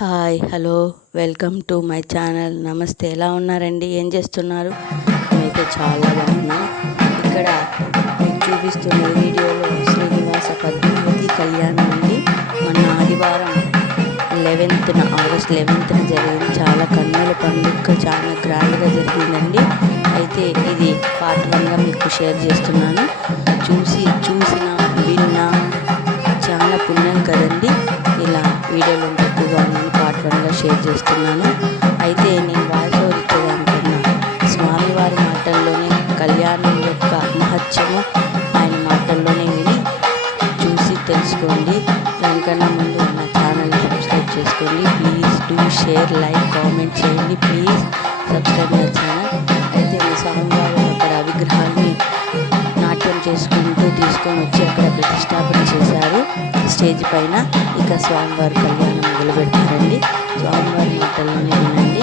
Hi hello welcome to my channel. నమస్తే. ఎలా ఉన్నారండి? ఏం చేస్తున్నారు? నేనైతే చాలా బాగున్నా. ఇక్కడ మీకు చూపిస్తున్న వీడియోలో శ్రీనివాస పద్మావతి కళ్యాణం అండి మొన్న ఆదివారం లెవెన్త్న ఆగస్ట్ లెవెన్త్న జరిగింది. చాలా కన్నుల పండుగ చాలా గ్రాండ్గా జరిగిందండి. అయితే ఇది పార్ట్ వన్గా మీకు షేర్ చేస్తున్నాను. చూసి చూసిన విన్నా చాలా పుణ్యం కదండి. ఇలా వీడియోలు ఉంటే వివరంగా షేర్ చేస్తున్నాను. అయితే నేను వాయిస్ ఓవర్ ఇచ్చేదానికన్నా స్వామివారి మాటల్లోనే కళ్యాణం యొక్క మహత్యము ఆయన మాటల్లోనే విని చూసి తెలుసుకోండి. దానికన్నా ముందు నా ఛానల్ని సబ్స్క్రైబ్ చేసుకోండి. Please do share like comment చేయండి. Please subscribe my channel. అయితే నేను స్వామివారి అక్కడ విగ్రహాన్ని నాట్యం చేసుకుంటూ తీసుకొని స్టేజ్ పైన ఇక స్వామివారి కళ్యాణం మొదలు పెట్టారండి స్వామివారి మాటల్లోనే వినండి.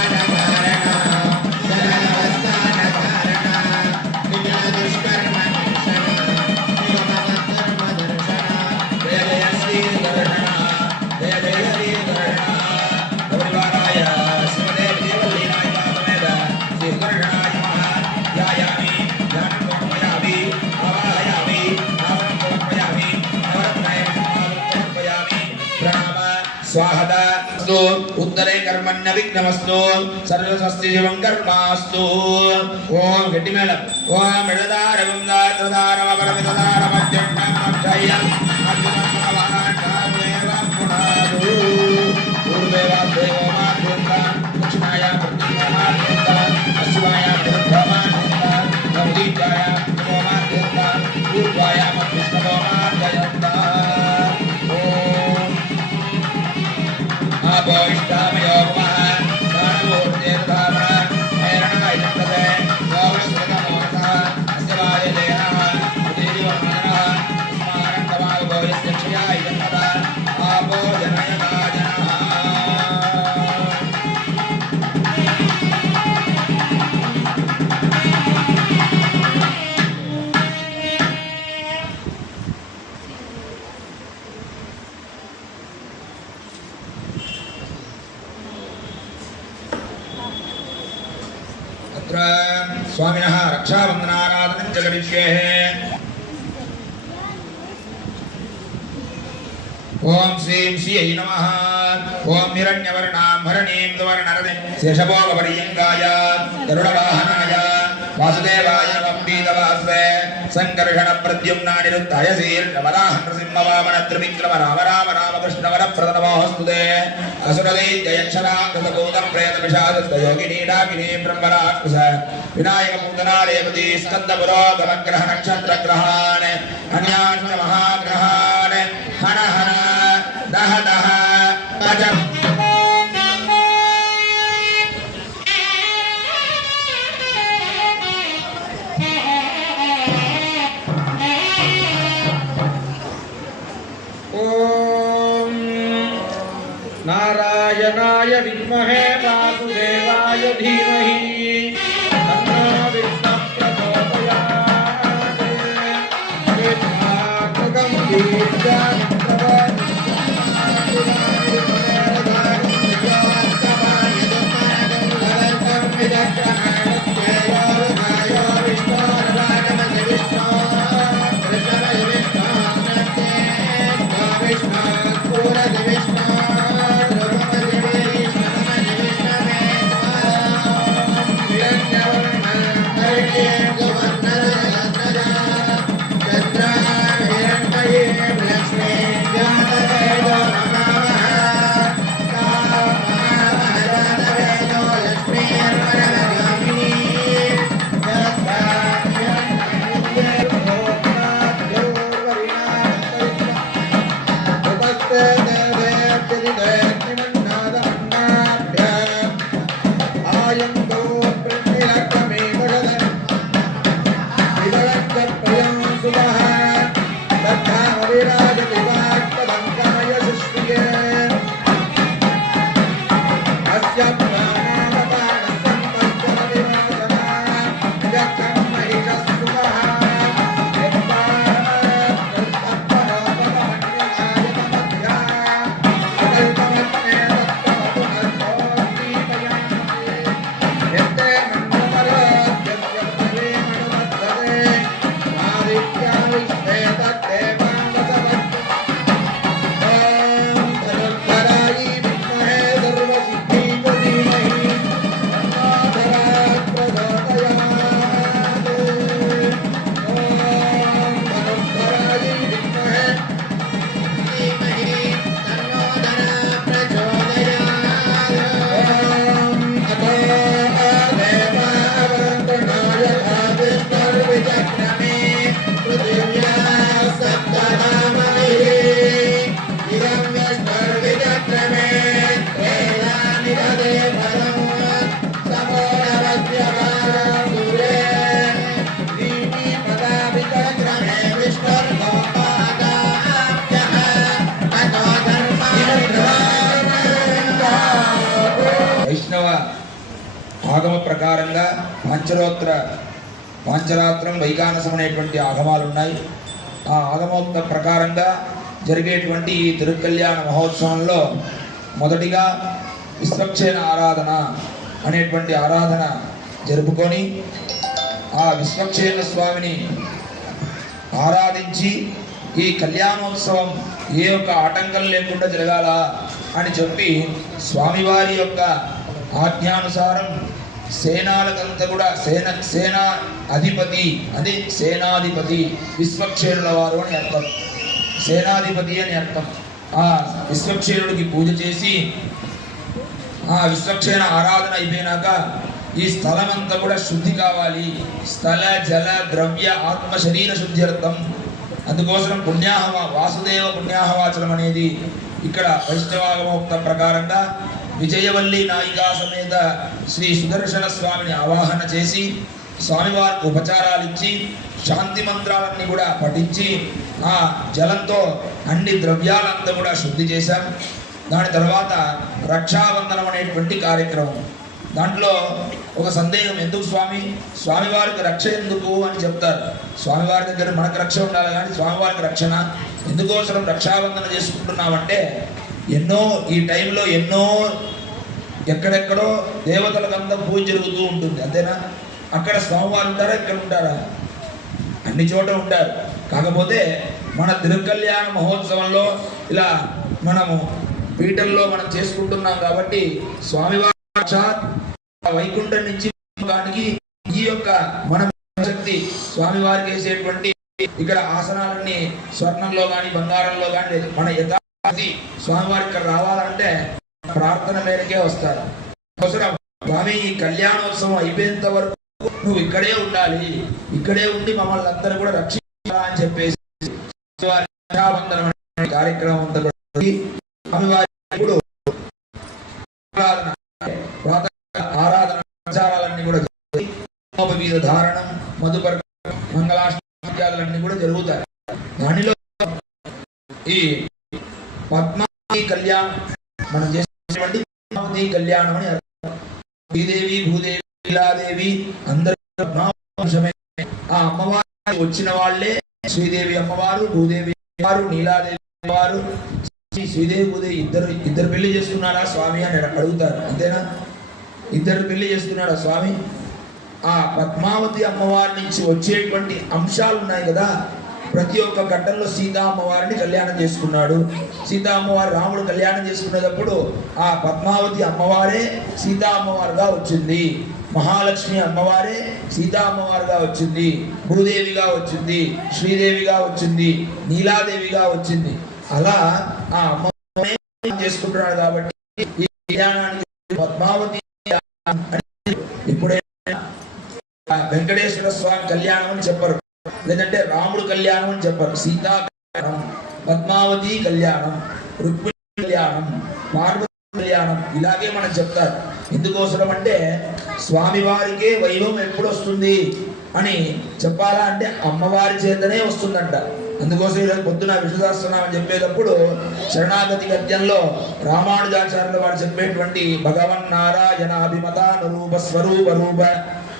स्वाहदा अस्तु उत्तरे कर्मण्य विघ्नमस्तु सर्वस्वस्ति शिवं कर्मास्तु ॐ गट्टिमेळम् ॐ मिळदारवं दात्रदारव परमितदारमद्यं नामक्षयम् boy. शेषभोगपर्यङ्गाय गरुडवाहनाय, वासुदेवाय वम्बीतवास्वे सङ्कर्षणप्रद्युम्नानिरुद्धयशीर्णवराहनृसिंहवामनत्रिविक्रम राम राम रामकृष्णवरप्रदनमोऽस्तुते असुरदैत्ययक्षराकृतगोतप्रेतविषादस्तयोगिनीडाकिनी ब्रह्मराक्षस विनायकपूतनादेवती स्कन्दपुरोगमग्रहनक्षत्रग्रहान् अन्यान् महाग्रहान्। हर हर दह दह पच नारायणाय विद्महे वासुदेवाय धीमहि। Yeah. పంచరోత్ర పాంచరాత్రం వైకానసం అనేటువంటి ఆగమాలు ఉన్నాయి ఆ ఆగమోక్త ప్రకారంగా జరిగేటువంటి ఈ తిరుకల్యాణ మహోత్సవంలో మొదటిగా విశ్వక్షేణ ఆరాధన అనేటువంటి ఆరాధన జరుపుకొని ఆ విశ్వక్షేణ స్వామిని ఆరాధించి ఈ కళ్యాణోత్సవం ఏ ఒక్క ఆటంకం లేకుండా జరగాల అని చెప్పి స్వామివారి యొక్క ఆజ్ఞానుసారం సేనాలకంతా కూడా సేన సేనా అధిపతి అదే సేనాధిపతి విశ్వక్షేణుల వారు అని అర్థం. సేనాధిపతి అని అర్థం. ఆ విశ్వక్షేణుడికి పూజ చేసి ఆ విశ్వక్షేణ ఆరాధన అయిపోయినాక ఈ స్థలం అంతా కూడా శుద్ధి కావాలి. స్థల జల ద్రవ్య ఆత్మ శరీర శుద్ధి అర్థం. అందుకోసం పుణ్యాహవ వాసుదేవ పుణ్యాహవాచనం అనేది ఇక్కడ వైష్ణవాగమోక్త ప్రకారంగా విజయవల్లి నాయికా సమేత శ్రీ సుదర్శన స్వామిని ఆవాహన చేసి స్వామివారికి ఉపచారాలు ఇచ్చి శాంతి మంత్రాలన్నీ కూడా పఠించి ఆ జలంతో అన్ని ద్రవ్యాలంతా కూడా శుద్ధి చేశాం. దాని తర్వాత రక్షాబంధనం అనేటువంటి కార్యక్రమం. దాంట్లో ఒక సందేహం ఎందుకు స్వామి? స్వామివారికి రక్ష ఎందుకు? అని చెప్తారు. స్వామివారి దగ్గర మనకు రక్ష ఉండాలి కానీ స్వామివారికి రక్షణ. ఎందుకోసం రక్షాబంధన చేసుకుంటున్నామంటే ఎన్నో ఈ టైంలో ఎన్నో ఎక్కడెక్కడో దేవతలకంతా పూజ జరుగుతూ ఉంటుంది అంతేనా? అక్కడ స్వామివారు ఉంటారా ఇక్కడ ఉంటారా? అన్ని చోట ఉంటారు. కాకపోతే మన తిరుకల్యాణ మహోత్సవంలో ఇలా మనము పీఠంలో మనం చేసుకుంటున్నాం కాబట్టి స్వామివారి వైకుంఠం నుంచి వాటికి ఈ యొక్క మన శక్తి స్వామివారికి వేసేటువంటి ఇక్కడ ఆసనాలన్నీ స్వర్ణంలో కానీ బంగారంలో కానీ మన యథాశక్తి స్వామివారి ఇక్కడ రావాలంటే ప్రార్థన మేరకే వస్తారు. స్వామి ఈ కళ్యాణోత్సవం అయిపోయేంత వరకు నువ్వు ఇక్కడే ఉండాలి. ఇక్కడే ఉండి మమ్మల్ని అందరూ కూడా రక్షించాలా అని చెప్పేసి కార్యక్రమం అంతా కూడా ఇప్పుడు ఆరాధన ప్రచారాలన్నీ కూడా జరిగి ధారణం మధుపర్ మంగళాష్టాలన్నీ కూడా జరుగుతాయి. దానిలో ఈ పద్మావతి కళ్యాణం మనం చేసే పద్మావతి కళ్యాణం అని అర్థం. శ్రీదేవి భూదేవి లీలాదేవి అందరూ ఆ అమ్మవారి వచ్చిన వాళ్ళే శ్రీదేవి అమ్మవారు భూదేవి వారు నీలాదేవి వారు శ్రీదేవి భూదేవి ఇద్దరు ఇద్దరు పెళ్ళి చేసుకున్నారా స్వామి అని అడుగుతారు అంతేనా? ఇద్దరు పెళ్ళి చేసుకున్నాడా స్వామి? ఆ పద్మావతి అమ్మవారి నుంచి వచ్చేటువంటి అంశాలు ఉన్నాయి కదా. ప్రతి ఒక్క ఘట్టంలో సీతా అమ్మవారిని కళ్యాణం చేసుకున్నాడు. సీతా అమ్మవారు రాముడు కళ్యాణం చేసుకునేటప్పుడు ఆ పద్మావతి అమ్మవారే సీతా అమ్మవారుగా వచ్చింది. మహాలక్ష్మి అమ్మవారే సీతా అమ్మవారుగా వచ్చింది. భూదేవిగా వచ్చింది. శ్రీదేవిగా వచ్చింది. నీలాదేవిగా వచ్చింది. అలా ఆ అమ్మవారే చేసుకుంటున్నాడు కాబట్టి కళ్యాణానికి పద్మావతి ఇప్పుడైనా ఆ వెంకటేశ్వర స్వామి కళ్యాణం అని చెప్పరు. లేదంటే రాముడు కళ్యాణం అని చెప్పారు. సీతా కళ్యాణం పద్మావతి కళ్యాణం రుక్మిణి కళ్యాణం పార్వతి కళ్యాణం ఇలాగే మనం చెప్తారు. ఎందుకోసం అంటే స్వామివారికే వైభవం ఎప్పుడు వస్తుంది అని చెప్పాలా అంటే అమ్మవారి చేతనే వస్తుందంట. అందుకోసం ఈరోజు పొద్దున విశ్వదాస్తున్నామని చెప్పేటప్పుడు శరణాగతి గద్యంలో రామానుజాచార్యుల వారు చెప్పేటువంటి భగవన్ రూప స్వరూప రూప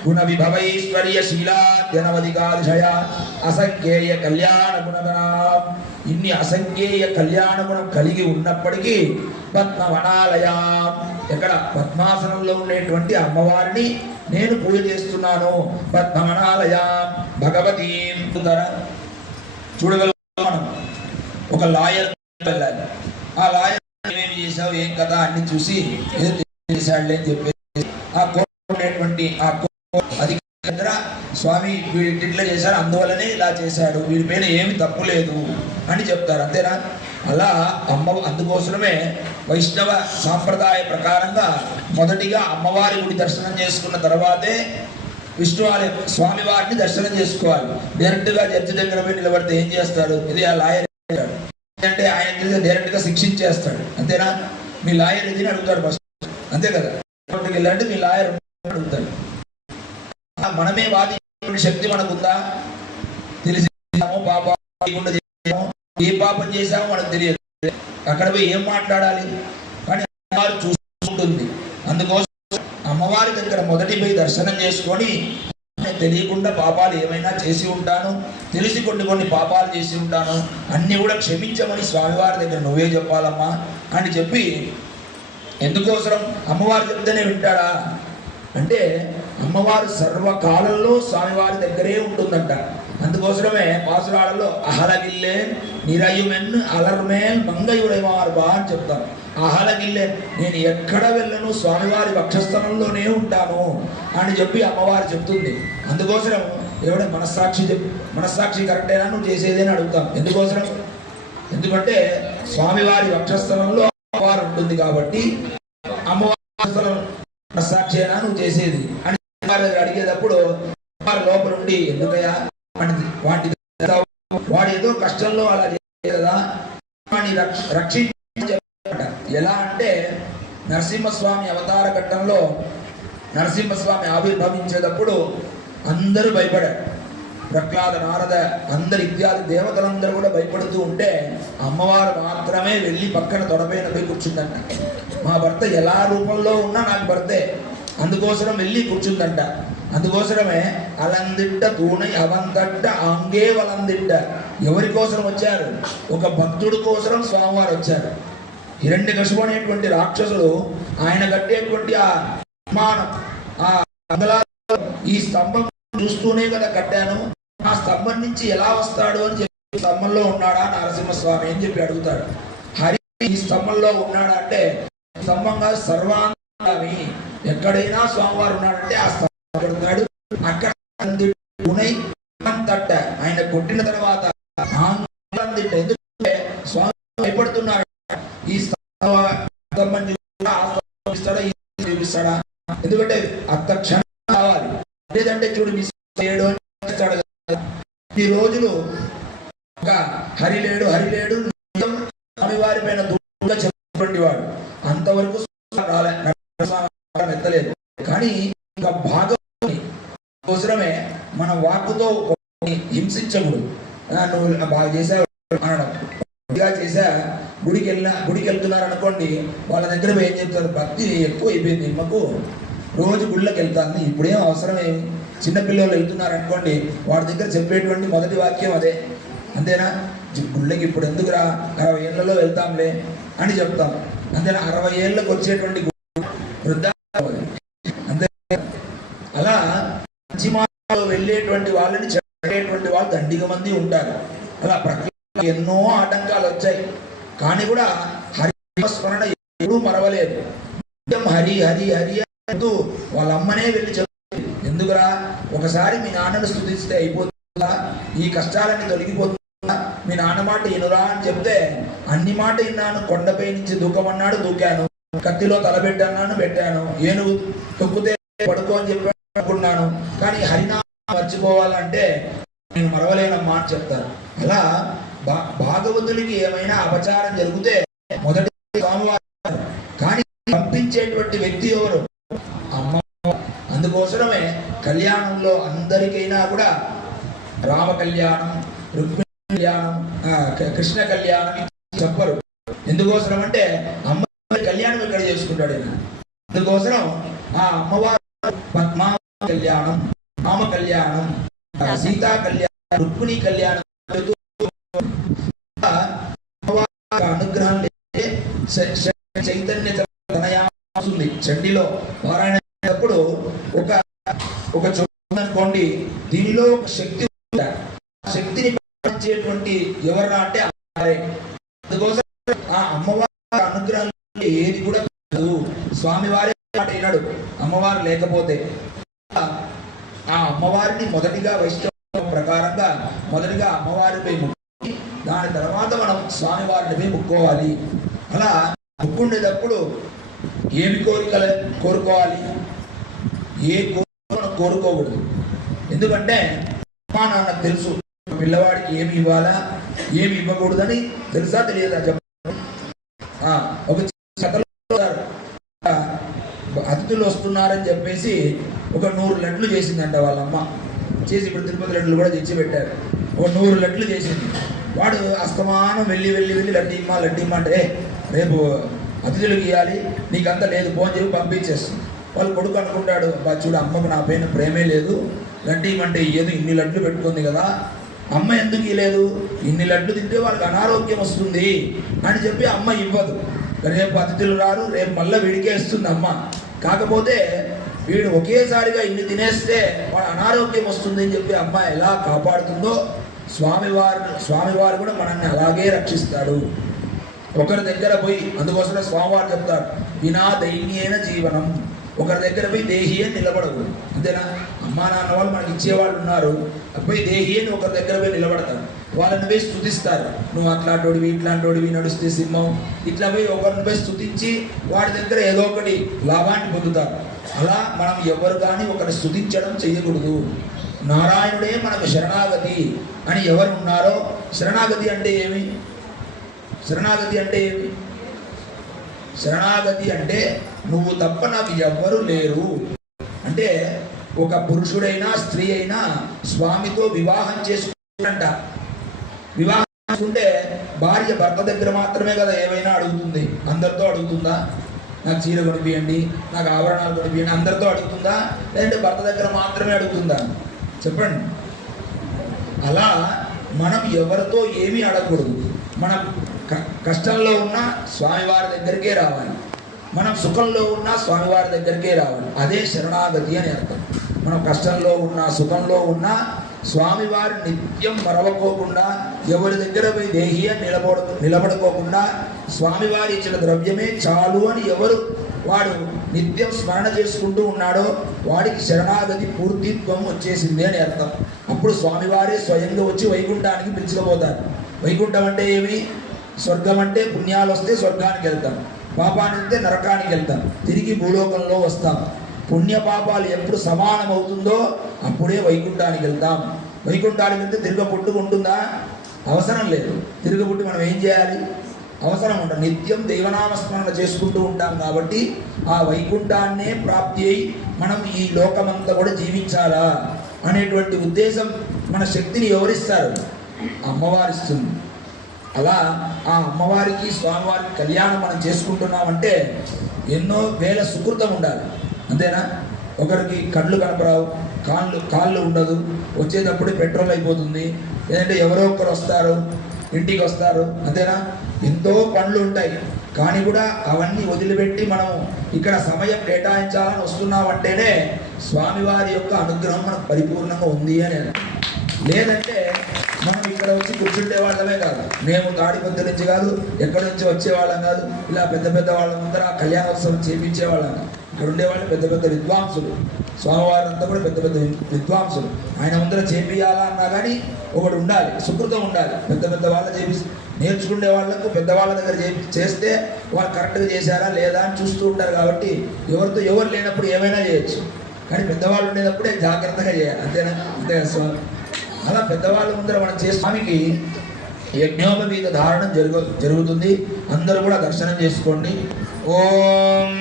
గుణ విభవైశ్వర్య శీలాద్యనవధికాదిశయ అసంఖ్యేయ కళ్యాణ గుణగణ ఇన్ని అసంఖ్యేయ కళ్యాణ గుణం కలిగి ఉన్నప్పటికీ పద్మవనాలయ ఎక్కడ పద్మాసనంలో ఉండేటువంటి అమ్మవారిని నేను పూజ చేస్తున్నాను. పద్మవనాలయ భగవతి చూడగలుగుతాం. ఒక లాయర్ వెళ్ళాలి. ఆ లాయర్ ఏమేమి చేసావు ఏం కదా అన్ని చూసి ఏదో చేశాడులే అని చెప్పేసి ఆ కోర్టు ఆ అది స్వామి వీడి ఇట్లా చేశారు అందువల్లనే ఇలా చేశాడు వీడి పైన ఏమి తప్పు లేదు అని చెప్తారు అంతేనా? అలా అమ్మ అందుకోసమే వైష్ణవ సాంప్రదాయ ప్రకారంగా మొదటిగా అమ్మవారి గుడి దర్శనం చేసుకున్న తర్వాతే విష్ణు ఆలయం స్వామి వారిని దర్శనం చేసుకోవాలి. డైరెక్ట్గా జడ్జి దగ్గర పోయి నిలబడితే ఏం చేస్తాడు? ఇది ఆ లాయర్ అంటే ఆయన డైరెక్ట్గా శిక్షించేస్తాడు అంతేనా? మీ లాయర్ ఇది అడుగుతాడు ఫస్ట్ అంతే కదా? వెళ్ళండి మీ లాయర్ అడుగుతాడు. మనమే వాది శక్తి మనకుందా? తెలిసి చేసామో పాపం ఏ పాపం చేశామో మనకు తెలియదు. అక్కడ పోయి ఏం మాట్లాడాలి? కానీ అమ్మవారు చూసుకుంటుంది. అందుకోసం అమ్మవారి దగ్గర మొదటి పోయి దర్శనం చేసుకొని తెలియకుండా పాపాలు ఏమైనా చేసి ఉంటాను తెలిసి కొన్ని కొన్ని పాపాలు చేసి ఉంటాను అన్నీ కూడా క్షమించమని స్వామివారి దగ్గర నువ్వే చెప్పాలమ్మా అని చెప్పి ఎందుకోసం అమ్మవారు చెప్తేనే వింటాడా? అంటే అమ్మవారు సర్వకాలంలో స్వామివారి దగ్గరే ఉంటుందంట. అందుకోసమే పాసురాలలో అహలగిల్లే నిరయుమెన్ అలర్మేల్ మంగయుడైమార్బా అని చెప్తాను అహలగిల్లే నేను ఎక్కడ వెళ్ళను స్వామివారి వక్షస్థలంలోనే ఉంటాను అని చెప్పి అమ్మవారు చెప్తుంది. అందుకోసం ఎవడ మనస్సాక్షి చెప్ మనస్సాక్షి కరెక్టేనా నువ్వు చేసేదని అడుగుతాం. ఎందుకోసం ఎందుకంటే స్వామివారి వక్షస్థలంలో అమ్మవారు ఉంటుంది కాబట్టి అమ్మవారి సాక్షినా నువ్వు చేసేది. అని వెళ్ళేటప్పుడు లోపల ఉండి ఎందుకయ్యా? వాటి వాడు ఏదో కష్టంలో అలా కదా. రక్షించ ఎలా అంటే నరసింహస్వామి అవతార ఘట్టంలో నరసింహస్వామి ఆవిర్భవించేటప్పుడు అందరూ భయపడారు. ప్రహ్లాద నారద అందరి ఇత్యాది దేవతలందరూ కూడా భయపడుతూ ఉంటే అమ్మవారు మాత్రమే వెళ్ళి పక్కన తొడపైన పోయి కూర్చుందంట. మా భర్త ఎలా రూపంలో ఉన్నా నాకు భర్తే. అందుకోసరం వెళ్ళి కూర్చుందంట. అందుకోసమే అలందిట్ట తూణై అవంతట్ట అంగే వలందిట్ట. ఎవరి కోసం వచ్చారు? ఒక భక్తుడి కోసం స్వామివారు వచ్చారు. హిరణ్య అనేటువంటి రాక్షసుడు ఆయన కట్టేటువంటి ఆ విమానం ఆ బంగళాలో ఈ స్తంభం చూస్తూనే కదా కట్టాను. ఆ స్తంభం నుంచి ఎలా వస్తాడు అని చెప్పి స్తంభంలో ఉన్నాడా నరసింహస్వామి అని చెప్పి అడుగుతాడు. హరి ఈ స్తంభంలో ఉన్నాడా అంటే స్తంభంగా సర్వాంగామి ఎక్కడైనా స్వామివారు ఉన్నాడంటే ఆ స్తంభం ఉన్నాడు. అక్కడ గుణై తట్ట. ఆయన కొట్టిన తర్వాత ఆంగ్లందిట్ట ఎందుకంటే స్వామి భయపడుతున్నాడు. ఈ చూపిస్తాడా, చూపిస్తాడా, ఎందుకంటే అత్త క్షణం కావాలి. లేదంటే చూడు మిస్ చేయడు అని చేస్తాడు ఈ రోజులు ఒక హరి లేడు హరి లేడు. స్వామివారి పైన దూరంగా చెప్పినటువంటి వాడు అంతవరకు రాలే నరసింహస్వామి ఎత్తలేదు కానీ ఇంకా భాగం అవసరమే మన వాక్కుతో ఒకరిని హింసించకూడదు నువ్వు బాగా చేసావు అనడం ఇదిగా చేసా గుడికి వెళ్ళినా గుడికి వెళ్తున్నారు అనుకోండి వాళ్ళ దగ్గర ఏం చెప్తారు? భక్తి ఎక్కువ అయిపోయింది మాకు. రోజు గుళ్ళకి వెళ్తాను. ఇప్పుడేం అవసరం ఏమి చిన్నపిల్లలు వెళ్తున్నారు అనుకోండి వాడి దగ్గర చెప్పేటువంటి మొదటి వాక్యం అదే. అంతేనా? గుళ్ళకి ఇప్పుడు ఎందుకురా? అరవై ఏళ్ళలో వెళ్తాంలే అని చెప్తాం. అంతేనా? అరవై ఏళ్ళకి వచ్చేటువంటి గు- వృద్ధాప్యం అది. అంతే అలా మంచి మార్గంలో వెళ్ళేటువంటి వాళ్ళని చెప్పేటువంటి వాళ్ళు దండిగా మంది ఉంటారు. అలా ప్రక్రియ ఎన్నో ఆటంకాలు వచ్చాయి. కానీ కూడా హరిస్మరణ ఎప్పుడూ మరవలేదు. హరి హరి హరి అంటూ వాళ్ళ అమ్మనే వెళ్ళి చెప్తుంది. ఎందుకురా? ఒకసారి మీ నాన్నను స్థుతిస్తే అయిపోతుందా? ఈ కష్టాలన్నీ తొలగిపోతుందా? మీ నాన్న మాట ఇనురా అని చెప్తే అన్ని మాట విన్నాను. కొండపై నుంచి దూకమన్నాడు దూకాను కత్తిలో తలబెట్టన్నాను పెట్టాను. ఏనుగు తొక్కుతే పడుకో అని చెప్పి అనుకున్నాను. కానీ హరినా మర్చిపోవాలంటే నేను మరవలేనమ్మా అని చెప్తారు అలా భా- భాగవతునికి ఏమైనా అపచారం జరిగితే మొదటి స్వామివారు కానీ పంపించేటువంటి వ్యక్తి ఎవరు? అమ్మ. అందుకోసమే కళ్యాణంలో అందరికైనా కూడా రామ కళ్యాణం రుక్మిణి కళ్యాణం కృష్ణ కళ్యాణం చెప్పరు. ఎందుకోసం అంటే అమ్మ కళ్యాణం ఇక్కడ చేసుకుంటాడు అందుకోసం ఆ అమ్మవారు పద్మా కళ్యాణం రామ కళ్యాణం సీతా కళ్యాణం రుక్మిణి కళ్యాణం అనుగ్రహం లేదే. చైతన్య తనయా ఉంది చండిలో పారాయణప్పుడు ఒక ఒక చోటు దీనిలో ఒక శక్తి శక్తిని పాటించేటువంటి ఎవరా అంటే అందుకోసం ఆ అమ్మవారి అనుగ్రహం ఏది కూడా కాదు. స్వామివారే మాట వినడు అమ్మవారు లేకపోతే మొదటిగా వైష్ణవ ప్రకారంగా మొదటిగా అమ్మవారిపై ముక్కి దాని తర్వాత మనం స్వామివారిని ముక్కోవాలి. అలా ముక్కుండేటప్పుడు ఏమి కోరికలు కోరుకోవాలి? ఏ కోరిక మనం కోరుకోకూడదు. ఎందుకంటే అమ్మా నాన్న తెలుసు పిల్లవాడికి ఏమి ఇవ్వాలా ఏమి ఇవ్వకూడదని తెలుసా తెలియదా చెప్పారు ఒక కథలో అతిథులు వస్తున్నారని చెప్పేసి ఒక నూరు లడ్లు చేసిందంట వాళ్ళ అమ్మ చేసి ఇప్పుడు తిరుపతి లడ్లు కూడా తెచ్చి పెట్టారు. నూరు లడ్లు చేసింది. వాడు అస్తమానం వెళ్ళి వెళ్ళి వెళ్ళి లడ్డు ఇమ్మా లడ్డు ఇమ్మా అంటే రేపు అతిథులకు ఇవ్వాలి నీకంతా లేదు ఫోన్ చెప్పి పంపించేస్తుంది. వాళ్ళు కొడుకు అనుకుంటాడు బా చూడు అమ్మకు నా పైన ప్రేమే లేదు లడ్డు ఇమ్మంటే ఏదో ఇన్ని లడ్లు పెట్టుకుంది కదా అమ్మ ఎందుకు ఇవ్వలేదు ఇన్ని లడ్లు తింటే వాళ్ళకి అనారోగ్యం వస్తుంది. అని చెప్పి అమ్మ ఇవ్వదు. రేపు అతిథులు రారు రేపు మళ్ళీ విడికేస్తుంది అమ్మ. కాకపోతే వీడు ఒకేసారిగా ఇన్ని తినేస్తే వాడు అనారోగ్యం వస్తుందని చెప్పి అమ్మాయి ఎలా కాపాడుతుందో స్వామివారు స్వామివారు కూడా మనల్ని అలాగే రక్షిస్తాడు. ఒకరి దగ్గర పోయి అందుకోసమే స్వామివారు చెప్తారు వినా దైన్యేన జీవనం. ఒకరి దగ్గర పోయి దేహి అని నిలబడదు అంతేనా? అమ్మా నాన్న వాళ్ళు మనకి ఇచ్చేవాళ్ళు ఉన్నారు. పోయి దేహి అని ఒకరి దగ్గర పోయి నిలబడతారు. వాళ్ళని పోయి స్థుతిస్తారు. నువ్వు అట్లాంటోడివి ఇట్లాంటోడివి నడుస్తే సింహం. ఇట్లా పోయి ఒకరిని పోయి స్థుతించి వాడి దగ్గర ఏదో ఒకటి లాభాన్ని పొందుతారు. అలా మనం ఎవరు కానీ ఒకరిని స్థుతించడం చేయకూడదు. నారాయణుడే మనకు శరణాగతి అని ఎవరు ఉన్నారో శరణాగతి అంటే ఏమి? శరణాగతి అంటే ఏమి? శరణాగతి అంటే నువ్వు తప్ప నాకు ఎవ్వరు లేరు. అంటే ఒక పురుషుడైనా స్త్రీ అయినా స్వామితో వివాహం చేసుకుంట వివాహం చేసుకుంటే భార్య భర్త దగ్గర మాత్రమే కదా ఏమైనా అడుగుతుంది? అందరితో అడుగుతుందా? నాకు చీర కొనిపియండి నాకు ఆభరణాలు కొనిపియండి అందరితో అడుగుతుందా? లేదంటే భర్త దగ్గర మాత్రమే అడుగుతుందా? చెప్పండి. అలా మనం ఎవరితో ఏమీ అడగకూడదు. మనం క- కష్టంలో ఉన్న స్వామివారి దగ్గరికే రావాలి. మనం సుఖంలో ఉన్న స్వామివారి దగ్గరికే రావాలి. అదే శరణాగతి అని అర్థం. మనం కష్టంలో ఉన్నా సుఖంలో ఉన్నా స్వామివారి నిత్యం మరవకోకుండా ఎవరి దగ్గర పోయి దేహి అని నిలబడ నిలబడుకోకుండా స్వామివారి ఇచ్చిన ద్రవ్యమే చాలు అని ఎవరు వాడు నిత్యం స్మరణ చేసుకుంటూ ఉన్నాడో వాడికి శరణాగతి పూర్తిత్వం వచ్చేసింది అని అర్థం. అప్పుడు స్వామివారే స్వయంగా వచ్చి వైకుంఠానికి పిలుచుకుపోతారు వైకుంఠం అంటే ఏమి? స్వర్గం అంటే పుణ్యాలు వస్తే స్వర్గానికి వెళ్తాం. పాపానికి వెళ్తే నరకానికి వెళ్తాం. తిరిగి భూలోకంలో వస్తాం. పుణ్యపాపాలు ఎప్పుడు సమానం అవుతుందో అప్పుడే వైకుంఠానికి వెళ్తాం వైకుంఠానికి వెళ్తే తిరుగ పుట్టుకుంటుందా అవసరం లేదు. తిరుగ పుట్టి మనం ఏం చేయాలి? అవసరం ఉండదు. నిత్యం దైవనామస్మరణ చేసుకుంటూ ఉంటాం కాబట్టి ఆ వైకుంఠాన్నే ప్రాప్తి అయి మనం ఈ లోకమంతా కూడా జీవించాలా అనేటువంటి ఉద్దేశం మన శక్తిని ఎవరిస్తారు? అమ్మవారిస్తుంది. అలా ఆ అమ్మవారికి స్వామివారికి కళ్యాణం మనం చేసుకుంటున్నామంటే ఎన్నో వేల సుకృతం ఉండాలి. అంతేనా? ఒకరికి కళ్ళు కనపరావు కాళ్ళు కాళ్ళు ఉండదు. వచ్చేటప్పుడు పెట్రోల్ అయిపోతుంది. లేదంటే ఎవరో ఒకరు వస్తారు ఇంటికి వస్తారు. అంతేనా? ఎంతో పనులు ఉంటాయి. కానీ కూడా అవన్నీ వదిలిపెట్టి మనం ఇక్కడ సమయం కేటాయించాలని వస్తున్నామంటేనే స్వామివారి యొక్క అనుగ్రహం మనకు పరిపూర్ణంగా ఉంది అని లేదంటే మనం ఇక్కడ వచ్చి కూర్చుండే వాళ్ళమే కాదు. మేము తాడిపత్రి నుంచి కాదు ఎక్కడి నుంచి వచ్చేవాళ్ళం కాదు ఇలా పెద్ద పెద్ద వాళ్ళ ముందర ఆ కళ్యాణోత్సవం చేపించే వాళ్ళం కాదు. అక్కడ ఉండేవాళ్ళు పెద్ద పెద్ద విద్వాంసులు. స్వామివారంతా కూడా పెద్ద పెద్ద విద్వాంసులు. ఆయన ముందర చేపియాలా అన్నా కానీ ఒకడు ఉండాలి సుకృతం ఉండాలి. పెద్ద పెద్ద వాళ్ళు చేపి నేర్చుకునే వాళ్ళకు పెద్దవాళ్ళ దగ్గర చేపి చేస్తే వాళ్ళు కరెక్ట్గా చేశారా లేదా అని చూస్తూ ఉంటారు కాబట్టి ఎవరితో ఎవరు లేనప్పుడు ఏమైనా చేయొచ్చు. కానీ పెద్దవాళ్ళు ఉండేటప్పుడే జాగ్రత్తగా చేయాలి. అంతేనా? అంతే స్వామి? అలా పెద్దవాళ్ళ ముందర మనం చేసే స్వామికి యజ్ఞోపవీత ధారణం జరుగు జరుగుతుంది. అందరూ కూడా దర్శనం చేసుకోండి. ఓం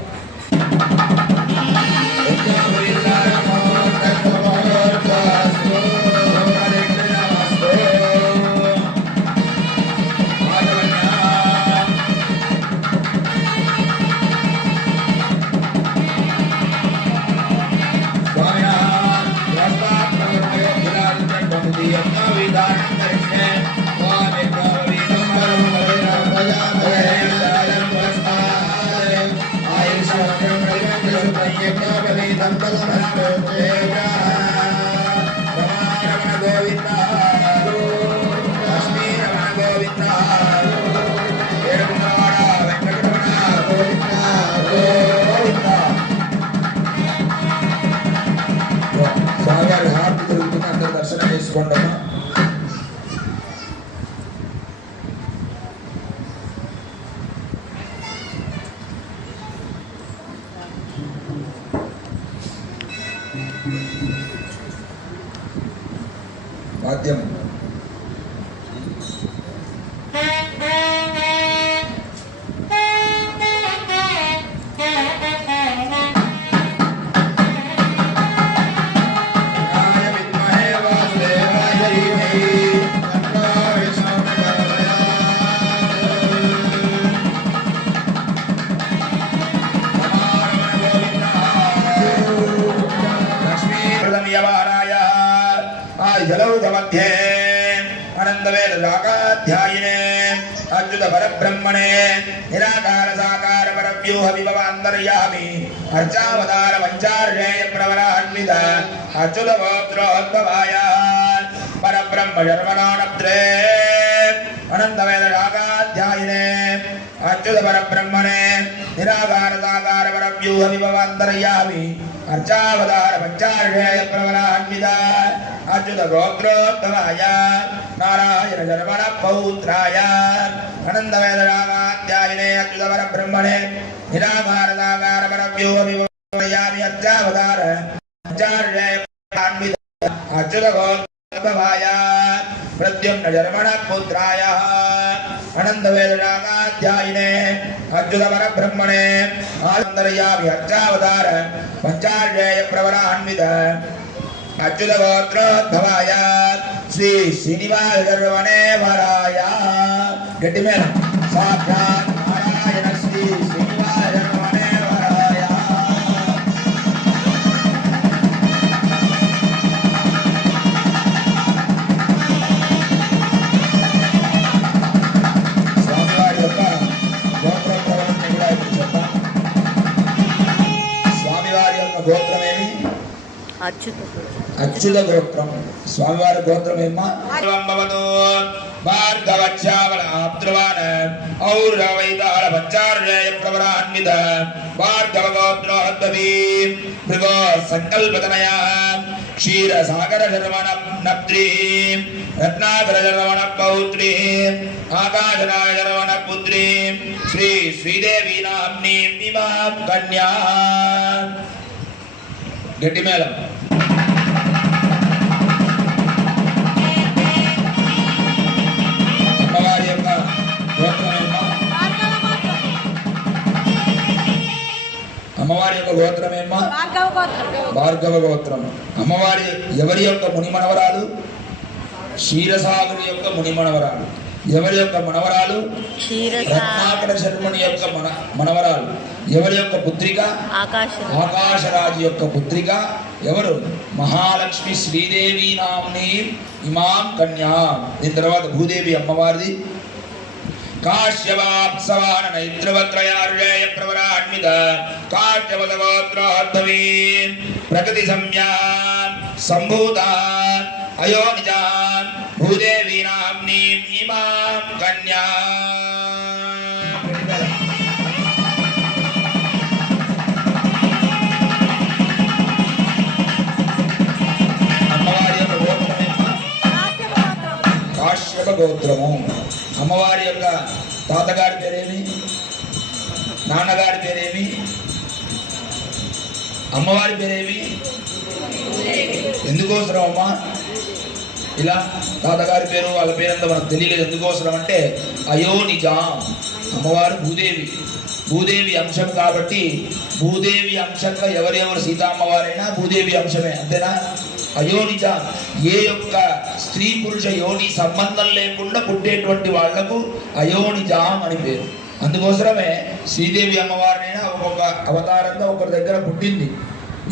వాద్యం परब्रह्मणे निराकारसाकारपरव्यूहविभवान्तर्यामि अर्चावतार पञ्चार्षेय प्रबलान्विता अच्युतगोत्रोद्भवाय नारायणजन्मन पौत्राय अनन्दवेदरामात्यायिने अच्युतपरब्रह्मणे निराकारसाकारपरव्यूहविभवायामि अर्चावतार पञ्चार्षेय प्रबलान्विता अच्युतगोत्रोद्भवाय प्रद्युम्न जन्मन पुत्राय அனந்தவேதானாத்தியாயினே அர்ஜுதவர பிரம்மணே ஆந்தரையாவி அர்ச்சாவதார பஞ்சாழ்வேய பிரவரான்வித அச்சுத கோத்ரோத்பவாய ஸ்ரீ ஸ்ரீனிவாசர்வனே வராயா. கெட்டிமேல. சாட்சா అచ్యుత అచ్యుత గోత్రం స్వామివారి గోత్రం ఏమ్మా భార్గవచ్చావల ఆప్తృవాన్ ఔరవైతాళ పంచార్యేయ ప్రవరాన్విత భార్గవ గోత్రోద్భవీ మృగో సంకల్పతనయ క్షీర సాగర శర్మణ నప్త్రీ రత్నాకర శర్మణ పౌత్రీ ఆకాశనాయ శర్మణ పుత్రీ శ్రీ శ్రీదేవి నామ్ని ఇమాం కన్యా గట్టి మేళం గోత్రం ఏమ్మా భార్గవ గోత్రం అమ్మవారి ఎవరి యొక్క మునిమనవరాలు? క్షీరసాగరి యొక్క మునిమనవరాలు. ఎవరి యొక్క మనవరాలు? రత్నాకర శర్మని యొక్క మన మనవరాలు. ఎవరి యొక్క పుత్రిక? ఆకాశ ఆకాశరాజు యొక్క పుత్రిక. ఎవరు? మహాలక్ష్మి శ్రీదేవి నామ్ని ఇమాం కన్యా. దీని తర్వాత భూదేవి అమ్మవారిది. కాశ్యవాప్సవాన నైత్రవత్రయార్యేయ ప్రవరాన్విత కాశ్యవదగోత్రోద్భవీ ప్రకృతి సంజ్ఞా సంభూత అయోనిజాన్ భూదేవి నామ్ని ఇమాం కన్యా కాశ్యప గోత్రము అమ్మవారి యొక్క తాతగారి పేరేమి? నాన్నగారి పేరేమి? అమ్మవారి పేరేమి? ఎందుకోసరం అమ్మా ఇలా తాతగారి పేరు వాళ్ళ పేరంతా మనకు తెలియలేదు. ఎందుకోసరం అంటే అయోనిజాం. అమ్మవారు భూదేవి. భూదేవి అంశం కాబట్టి భూదేవి అంశంగా ఎవరెవరు సీతామ్మవారైనా భూదేవి అంశమే అంతేనా? అయోనిజ ఏ యొక్క స్త్రీ పురుష యోని సంబంధం లేకుండా పుట్టేటువంటి వాళ్ళకు అయోనిజాం అని పేరు. అందుకోసమే శ్రీదేవి అమ్మవారినైనా ఒక్కొక్క అవతారంగా ఒకరి దగ్గర పుట్టింది.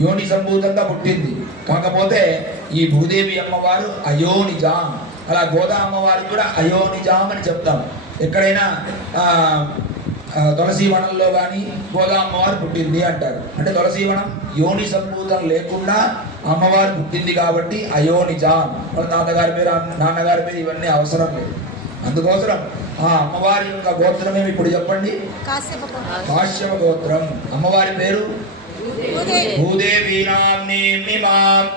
యోని సంభూతంగా పుట్టింది. కాకపోతే ఈ భూదేవి అమ్మవారు అయోనిజాం అలా గోదా అమ్మవారు కూడా అయోనిజాం అని చెప్తాం. ఎక్కడైనా తులసీ తులసి వనంలో కానీ గోదా అమ్మవారు పుట్టింది అంటారు. అంటే తులసి వనం యోని సంభూతం లేకుండా అమ్మవారు పుట్టింది కాబట్టి అయోనిజాం. వాళ్ళ తాతగారి పేరు నాన్నగారి పేరు ఇవన్నీ అవసరం లేదు. అందుకోసం ఆ అమ్మవారి యొక్క గోత్రమేమి ఇప్పుడు చెప్పండి? కాశ్యప గోత్రం. గోత్రం. అమ్మవారి పేరు?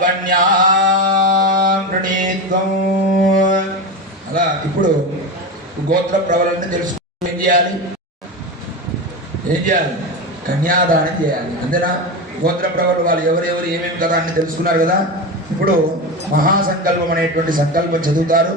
కన్యాం ప్రణీత్వం అలా ఇప్పుడు గోత్ర ప్రవలన్ని తెలుసు ఏం చేయాలి? ఏం చేయాలి? కన్యాదానం చేయాలి. అంతేనా? గోత్రప్రవర్ వాళ్ళు ఎవరెవరు ఏమేమి కదా అని తెలుసుకున్నారు కదా? ఇప్పుడు మహాసంకల్పం అనేటువంటి సంకల్పం చదువుతారు.